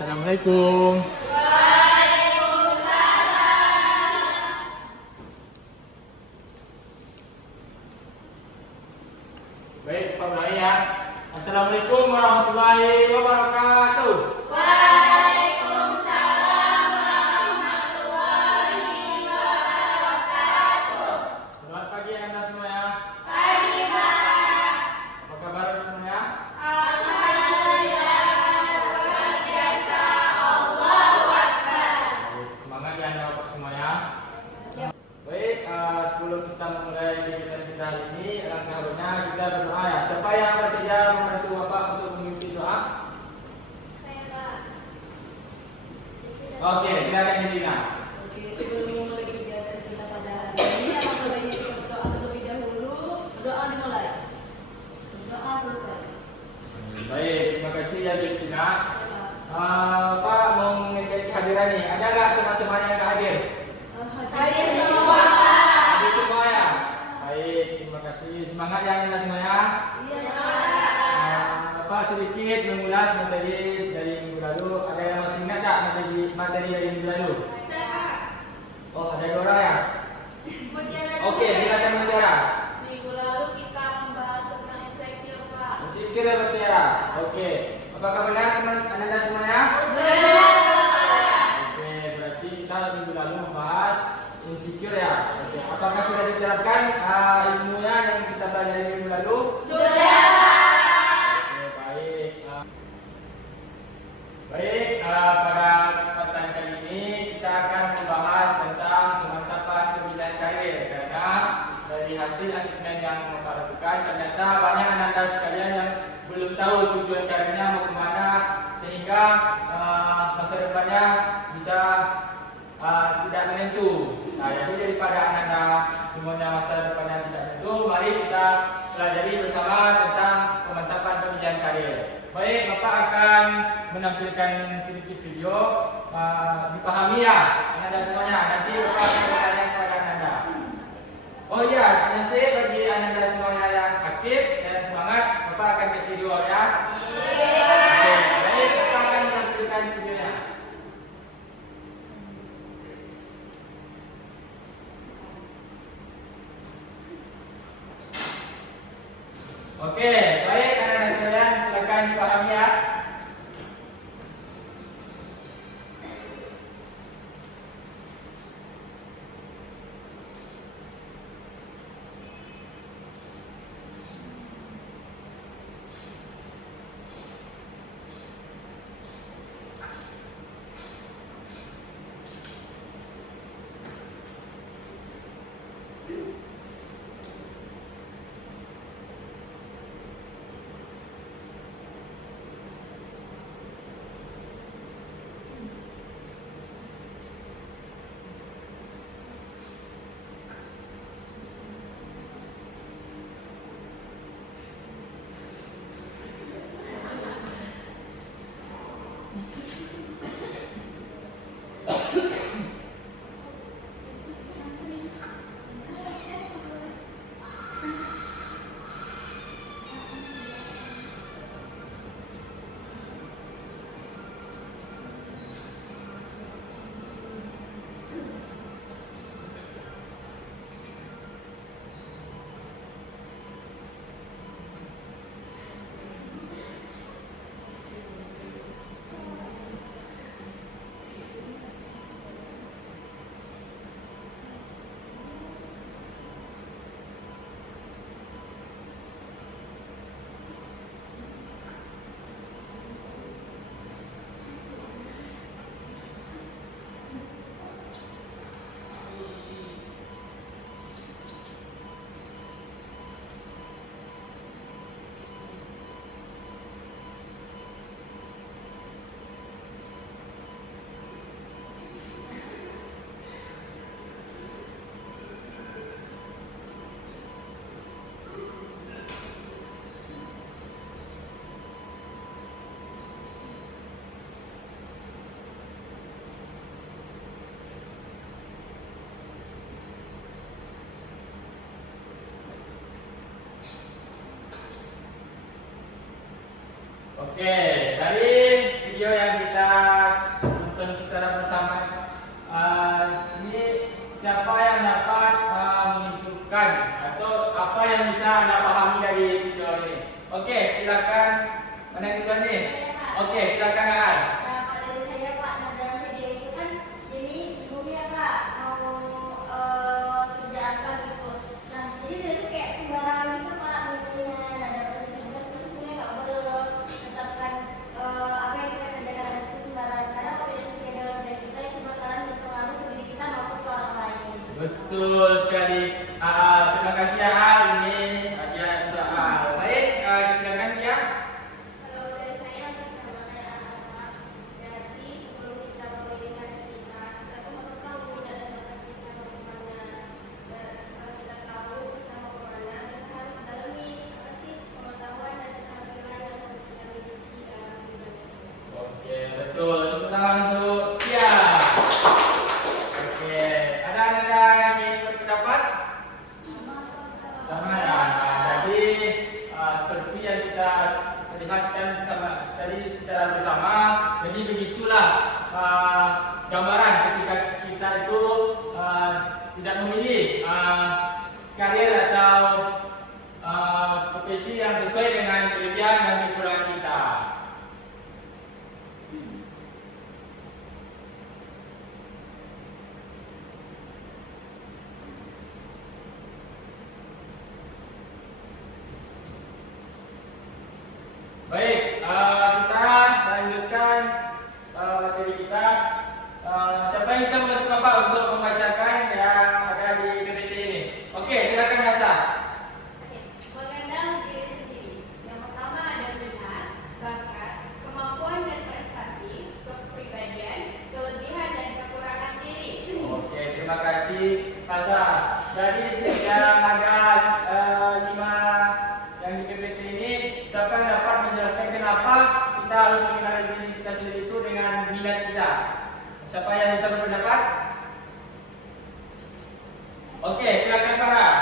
Assalamualaikum. Baik, Pak mulai ya. Assalamualaikum warahmatullahi wabarakatuh. Selamat pagi Anda semua ya. Apa kabar semuanya? Semangat ya Anda Bapak semuanya. Baik, sebelum kita memulai kegiatan kita hari ini, alangkah baiknya kita berdoa ya. Siapa yang bersedia membantu Bapak untuk mengikuti doa? Oke, silakan Indina. Oke, sebelum memulai kegiatan kita pada hari ini, alangkah baiknya kita berdoa terlebih dahulu. Doa dimulai. Doa selesai. Baik, terima kasih ya Indina. Pak mau mengecek kehadiran nih. Ada nggak teman-teman yang nggak hadir? Hadir semua. Hadir semua ya. Baik, terima kasih. Semangat ya Anda semuanya. Pak sedikit mengulas materi dari minggu lalu. Ada yang masih ingat tak materi dari minggu lalu? Oh, ada dua orang ya. Oke, silakan Mutiara. Minggu lalu kita membahas tentang insecure, Pak. Insecure ya Mutiara. Oke, apakah benar teman Anda semuanya? Oke, berarti kita minggu lalu membahas insecure ya. Oke, apakah sudah diterapkan ilmunya yang kita pelajari minggu lalu? Baik, pada kesempatan kali ini kita akan membahas tentang pemantapan pemilihan karir karena dari hasil asesmen yang Bapak lakukan ternyata banyak anak sekalian yang belum tahu tujuan karirnya mau kemana sehingga masa depannya bisa tidak menentu. Nah, jadi daripada anda semuanya masa depannya tidak menentu, mari kita pelajari bersama tentang pemantapan pemilihan karir. Baik, Bapak akan menampilkan sedikit video, dipahami ya anda semuanya. Nanti Bapak akan bertanya kepada anda. Oh iya, nanti bagi anda semuanya yang aktif dan semangat, Bapak akan kasih reward ya. Oke, baik, Bapak akan menampilkan videonya. Oke, baik anak-anak sekalian, silakan dipahami ya. Oke, dari video yang kita bisa Anda pahami dari video ini? Oke, silakan. Mana yang duluan nih? Oke, silakan Aan. Nah, Pak, dari saya Pak, nah dalam video itu kan ini ibunya Pak mau kerja apa gitu. Nah, jadi dia tuh kayak sembarangan gitu Pak ibunya. Nah, dalam video itu sebenarnya nggak boleh tetapkan apa yang kita kerjakan itu sembarangan. Karena kalau tidak sesuai dengan budaya kita itu bakalan berpengaruh ke diri kita maupun ke orang lain. Betul sekali. Terima kasih ya Aan. Ini ajar untuk Aan. Baik, silakan Kia. Kalau dari saya bersama kayak anak-anak, jadi sebelum kita memilih karir kita tuh harus tahu minat dan bakat kita mau kemana. Dan setelah kita tahu kita mau kemana, kita harus dalami apa sih pengetahuan dan keterampilan yang harus kita miliki dalam bidang itu. Oke, betul. Tepuk tangan untuk Kia. Oke, ada yang ingin berpendapat? Sama ya. Jadi seperti yang kita lihatkan tadi secara bersama, jadi begitulah gambaran ketika kita itu tidak memilih karir atau profesi yang sesuai dengan kelebihan dan kekurangan kita. Baik, kita lanjutkan materi kita. Siapa yang bisa membantu Bapak untuk membacakan yang ada di PPT ini? Oke, silakan Yasa. Oke, mengenal diri sendiri. Yang pertama ada minat, bakat, kemampuan dan prestasi, kepribadian, kelebihan dan kekurangan diri. Oke, terima kasih Yasa. Jadi di sini yang ada 5 yang di PPT ini, siapa yang dapat menjelaskan kenapa kita harus mengenali diri kita sendiri itu dengan minat kita? Siapa yang bisa berpendapat? Oke, silakan Farah.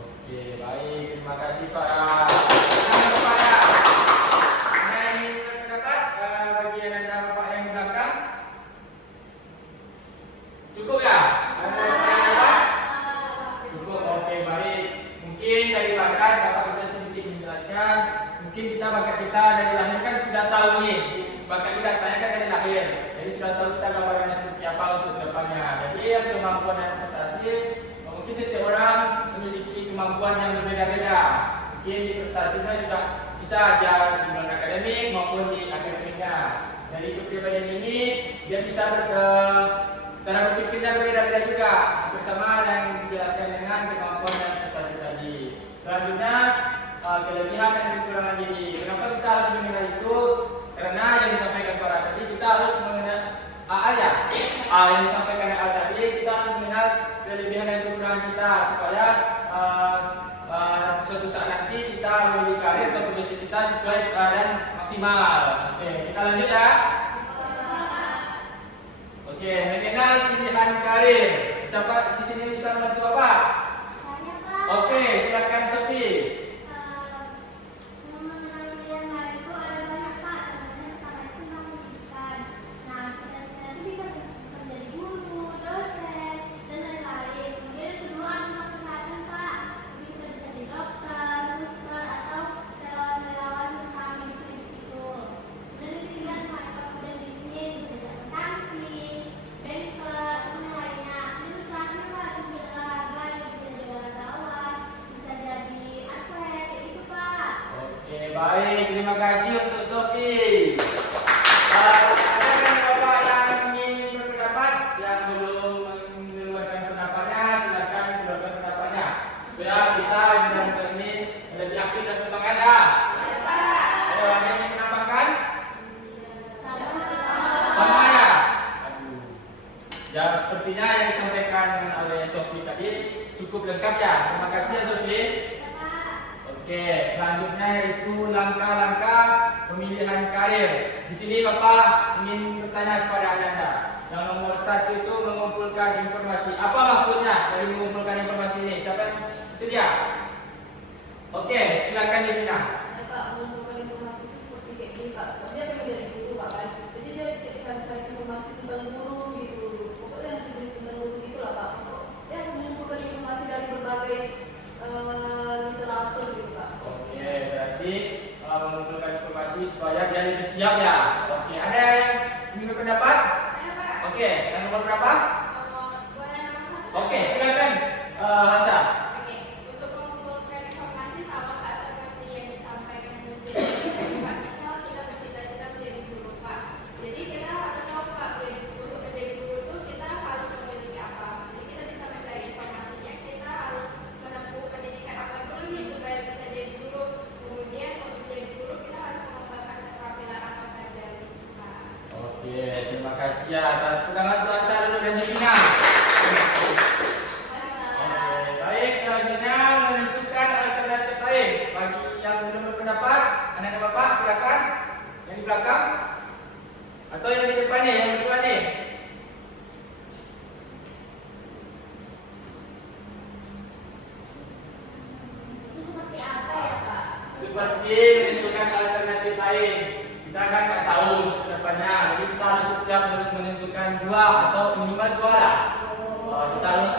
Oke, baik, terima kasih Farah. Silakan Farah. Ada yang ingin berpendapat bagian anda Bapak yang di belakang? Cukup ya? Ada pendapat? Cukup, oke baik. Mungkin dari bakat Bapak bisa sedikit menjelaskan. Mungkin bakat kita dari lahir kan sudah tahu nih. Bakat kita tanya kan dari lahir. Jadi sudah tahu kita gambarannya seperti apa untuk depannya. Jadi yang kemampuan dan prestasi, mungkin setiap orang memiliki kemampuan yang berbeda-beda. Mungkin di prestasinya juga bisa aja di bidang akademik maupun di akademiknya. Dari kepribadian ini dia bisa cara berpikirnya berbeda-beda juga, bersama dan dijelaskan dengan kemampuan dan prestasi tadi. Selanjutnya kelebihan dan kekurangan diri. Kenapa kita harus mengenal itu? Karena yang disampaikan para tadi kita harus mengenal yang disampaikan tadi kita harus mengenal kelebihan dan kekurangan kita supaya suatu saat nanti kita memilih karir atau profesi kita sesuai dan maksimal. Oke, kita lanjut ya. Oke, mengenal pilihan karir. Siapa di sini bisa membantu Bapak? Saya Pak. Oke, silakan Sofi. Mengenal pilihan karir itu ada banyak Pak. Contohnya pertama itu tentang pendidikan. Nah, kita itu bisa menjadi guru, dosen, dan lain-lain. Kemudian yang kedua tentang kesehatan Pak. Jadi kita bisa jadi dokter, suster, atau relawan-relawan tentang medis itu. Dan yang ketiga tentang ekonomi dan bisnis, bisa jadi akuntansi, banker, dan lainnya. Dan terakhir Pak, bisa jadi olahraga, bisa jadi olahragawan, bisa jadi atlet, kayak gitu Pak. Oke, baik. Terima kasih untuk Sofi. Ada yang Bapak yang ingin berpendapat yang belum mengeluarkan pendapatnya, silakan keluarkan pendapatnya. Supaya kita di dalam kelas ini lebih aktif dan semangat ya. Ayo, ada yang ingin menambahkan? Sama ya? Aduh. Ya, sepertinya yang disampaikan oleh Sofi tadi cukup lengkap ya. Terima kasih ya Sofi. Oke, selanjutnya itu langkah-langkah pemilihan karir. Di sini Bapak ingin bertanya kepada Anda. Yang nomor 1 itu mengumpulkan informasi. Apa maksudnya dari mengumpulkan informasi ini? Siapa yang sedia? Oke, silakan Devina. Ya Pak, mengumpulkan informasi berpendapat? Ayo Pak. Oke, yang nomor berapa? Boleh nomor 1? Oke, silakan Hasan. Oke, untuk mengumpulkan informasi sama Pak seperti yang disampaikan tadi Pak, misal kita bercita-cita menjadi guru Pak. Jadi kita harus tahu Pak, untuk menjadi guru itu kita harus memiliki apa. Jadi kita bisa mencari informasinya, kita harus menempuh pendidikan apa dulu nih supaya bisa jadi guru. Kemudian untuk menjadi guru kita harus mengembangkan keterampilan apa saja gitu Pak. Oke, terima kasih ya. Satu tangan untuk Hasan dulu dan Jemina. Oke, baik, selanjutnya menentukan alternatif lain. Bagi yang belum berpendapat, anak-anak bapak silakan. Yang di belakang atau yang di depan nih, yang berdua nih. Itu seperti apa ya Pak? Seperti menentukan alternatif lain. Kita kan nggak tahu ke depannya, jadi kita harus siap harus menentukan dua atau minimal dua lah. Kita harus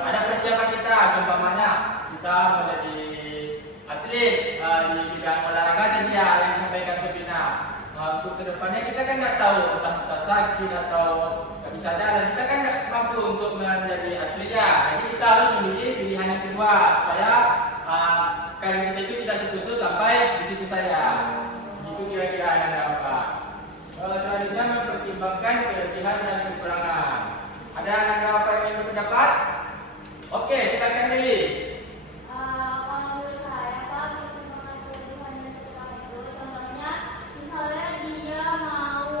ada persiapan kita, seumpamanya kita menjadi atlet di bidang olahraga tadi ya yang disampaikan Sofina. Untuk kedepannya kita kan nggak tahu entah kita sakit atau nggak bisa jalan, kita kan nggak mampu untuk menjadi atlet ya. Jadi kita harus memilih pilihan yang kedua supaya karir kita itu tidak terputus sampai di situ saja. Itu kira-kira anak apa? Selanjutnya mempertimbangkan kelebihan dan kekurangan. Ada anak apa yang ingin berpendapat? Oke, silakan Dewi. Kalau menurut saya Pak, perkembangan kelebihan dan kekurangan itu contohnya misalnya dia mau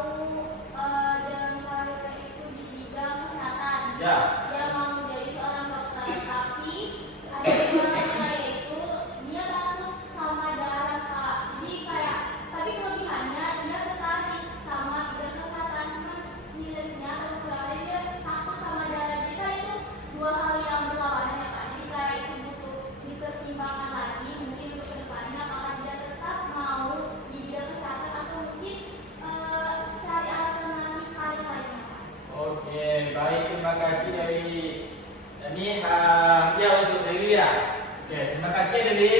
jalan karirnya itu di bidang kesehatan. Ya. Dia mau menjadi seorang dokter, tapi ada kekurangannya yaitu dia takut sama darah Pak. Jadi kayak tapi kelebihannya dia tertarik sama bidang kesehatan, cuma minusnya atau kekurangannya dia takut sama darah. Jadi kan itu dua hal yang berlawanan ya Pak. Jadi kayak itu butuh dipertimbangkan lagi mungkin untuk kedepannya apakah dia tetap mau di bidang kesehatan atau mungkin cari alternatif karir lainnya Pak. Oke, baik, terima kasih Dewi. Ini dia untuk Dewi ya. Oke, terima kasih Dewi.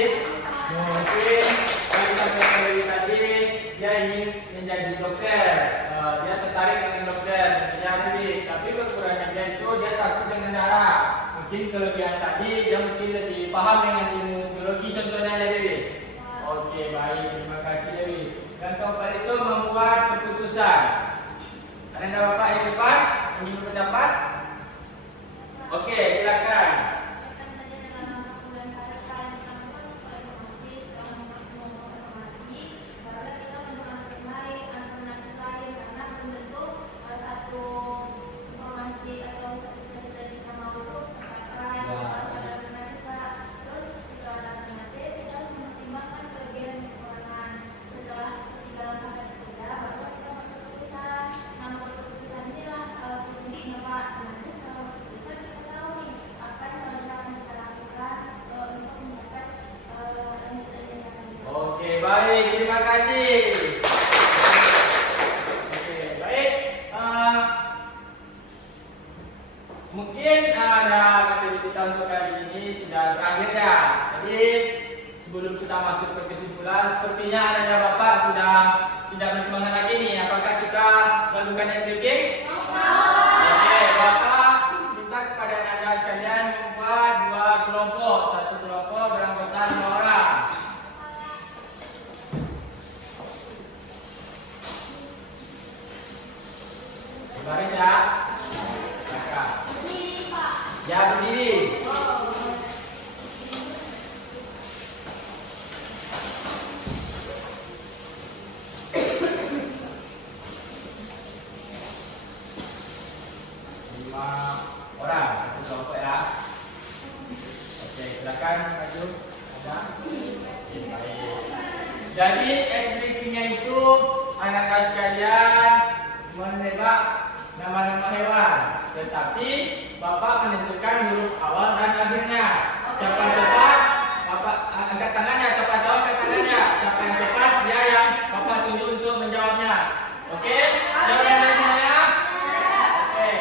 Mungkin yang disampaikan Dewi tadi dia ingin menjadi dokter. Dia tertarik dengan dokter. Ya Dewi, tapi kekurangan dia itu dia takut dengan darah. Mungkin kelebihan tadi dia mungkin lebih paham dengan ilmu biologi contohnya ya Dewi. Oke, baik, terima kasih Dewi. Dan keempat itu membuat keputusan. Ada bapak yang depan ingin berpendapat? Oke, silakan. Rekan saja dengan mempermudah karir kalian tentang informasi, setelah mengumpulkan informasi, baru kita menentukan alternatif lain karena belum tentu satu informasi atau satu cita-cita yang kita mau itu tercapai. Harus ada alternatif Pak. Terus setelah ada alternatif kita harus mempertimbangkan kelebihan dan kekurangan. Setelah ketiga langkah tadi sudah, baru kita membuat keputusan. Nah, membuat keputusan inilah fungsinya Pak. Nanti setelah membuat keputusan kita tahu nih apa yang selanjutnya akan kita lakukan untuk mencapai cita-cita yang akan kita. Oke, baik, terima kasih. Oke, baik. Mungkin ada materi kita untuk kali ini sudah berakhir ya. Jadi sebelum kita masuk ke kesimpulan, sepertinya ada bapak sudah tidak bersemangat lagi nih. Apakah kita lakukan speaking? Oke, bapak minta kepada anda sekalian membuat dua kelompok. Satu kelompok beranggotan 2 orang. Baris ya. Silakan. Berdiri Pak. Ya, berdiri. Lima orang, satu kelompok ya. Oke, silakan maju. Ada? Oke, baik. Jadi SBQ-nya itu anak-anak sekalian menebak nama-nama hewan, tetapi bapak menentukan huruf awal dan akhirnya. Siapa yang cepat, bapak angkat tangannya. Siapa tahu angkat tangannya. Siapa yang cepat, dia yang bapak tunjuk untuk menjawabnya. Oke? Siapa yang dari semuanya? Oke.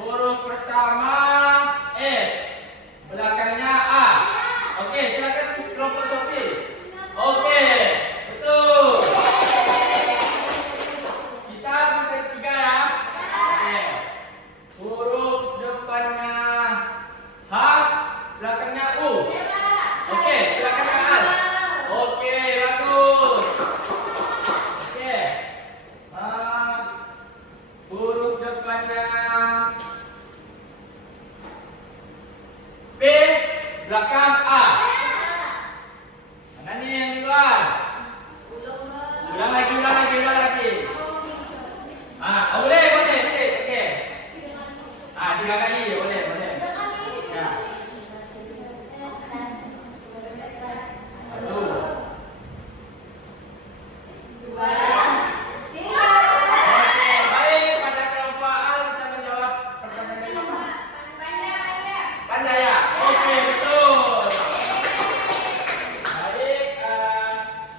Huruf pertama S, belakangnya A. Oke, silakan kelompok Sofi. Oke, betul. Kita mencari 3 mana? B belakang A. Mana nih yang duluan? Ulang lagi. Ah, boleh, sikit, okey. Ah, 3 kali, boleh. Ya. 1. Okey, baik pada kelompok A bisa menjawab pertanyaan ini. Pandai ya? Okey, betul. Baik,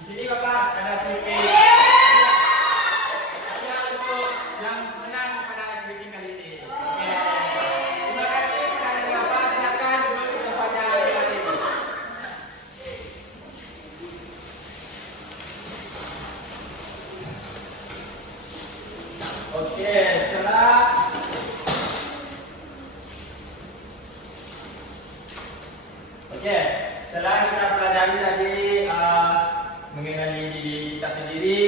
di sini Bapak ada sedikit hadiah untuk yang menang pada activity kali ini. Okey. Terima kasih kepada Bapak. Silakan duduk di tempatnya masing-masing. Okey, setelah kita pelajari tadi mengenali diri kita sendiri,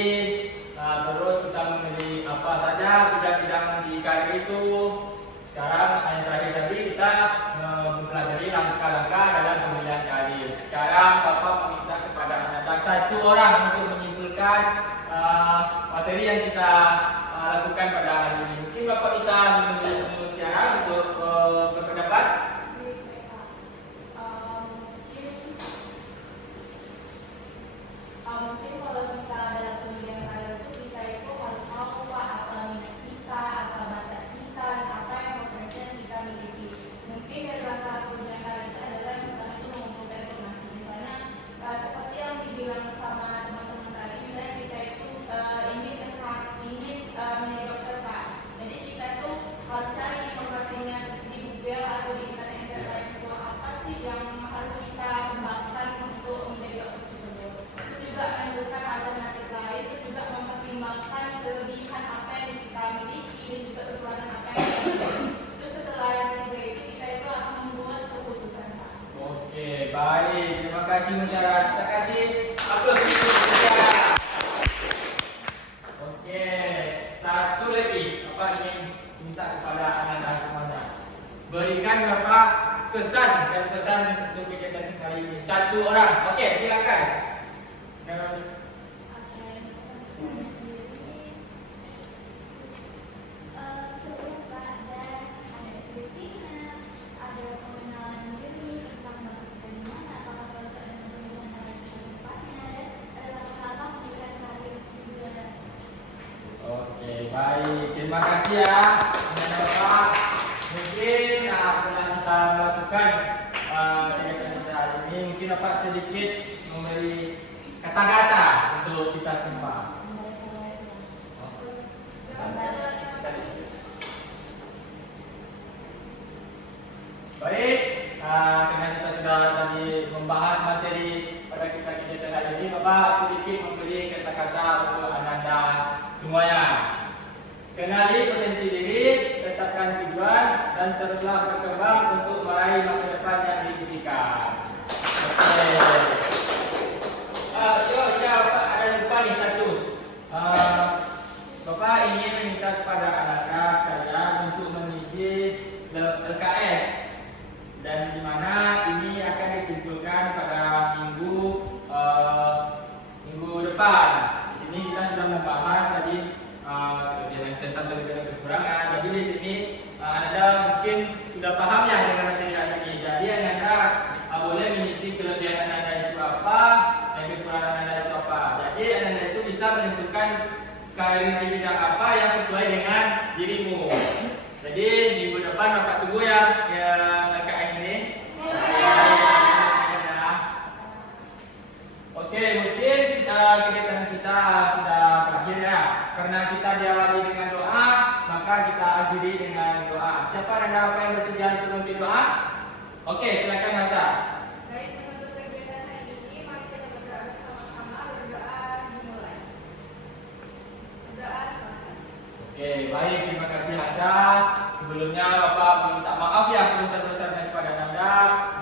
terus kita mengenali apa saja bidang-bidang di karir itu. Sekarang yang terakhir tadi kita mempelajari langkah-langkah dalam pemilihan karir. Sekarang Bapak meminta kepada Anda 1 orang untuk menyimpulkan materi yang kita lakukan pada hari ini. Mungkin Bapak bisa menunjuk Tiara untuk berpendapat. Mungkin kalau kita dalam pemilihan karir itu kita itu harus tahu apa minat kita, apa bakat kita, dan apa yang profesi kita miliki. Mungkin dari langkah pemilihan karir itu adalah yang pertama itu mengumpulkan informasi. Misalnya seperti yang dibilang sama teman-teman tadi, misalnya kita itu ingin menjadi dokter Pak. Jadi kita itu harus cari informasinya di Google atau di internet lain itu apa sih yang harus kita kembangkan untuk menjadi dokter tersebut. Itu juga menentukan alternatif lain, itu juga mempertimbangkan kelebihan apa yang kita miliki dan juga kekurangan apa yang kita miliki. Terus setelah yang ketiga itu kita itu akan membuat keputusan Pak. Oke, baik. Terima kasih Mutiara. Kita kasih aplaus untuk Mutiara. Oke, satu lagi Bapak ingin minta kepada anak-anak semuanya. Berikan Bapak kesan dan pesan untuk kegiatan kali ini. 1 orang. Oke, silakan. Oke, baik. Terima kasih ya, Bapak. Mungkin setelah kita melakukan kegiatan kita hari ini, mungkin Bapak sedikit memberi kata-kata untuk kita semua. Baik, karena kita sudah tadi membahas materi pada kita kegiatan hari ini, Bapak sedikit memberi kata-kata untuk anda semuanya. Kenali potensi diri, tetapkan tujuan, dan teruslah berkembang untuk meraih masa depan yang diimpikan. Oke. Bapak ada yang lupa nih 1. Bapak ingin meminta kepada anak-anak sekalian untuk mengisi LKS, dan di mana ini akan dikumpulkan pada minggu depan. Di sini kita sudah membahas tadi tentang kelebihan kekurangan. Jadi di sini Anda mungkin sudah paham ya dengan materi hari ini. Jadi Anda boleh mengisi kelebihan Anda itu apa dan kekurangan Anda itu apa. Jadi Anda itu bisa menentukan karir di bidang apa yang sesuai dengan dirimu. Jadi minggu depan Bapak tunggu ya LKS ini. Oke, mungkin kegiatan kita sudah berakhir ya. Karena kita diawali dengan doa, maka kita akhiri dengan doa. Siapa Anda yang bersedia untuk memimpin doa? Oke, silakan Nasa. Baik, menutup kegiatan hari ini, mari kita berdoa bersama-sama. Berdoa dimulai. Berdoa selesai. Oke, baik, terima kasih Hasa. Sebelumnya Bapak meminta maaf ya sebesar-besarnya kepada Anda,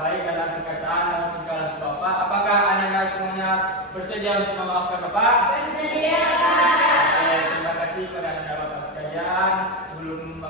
baik dalam perkataan maupun dalam Bapak. Apakah Anda semuanya bersedia untuk memaafkan Bapak? Bersedia. Oke, terima kasih kepada Anda Bapak sekalian. Sebelum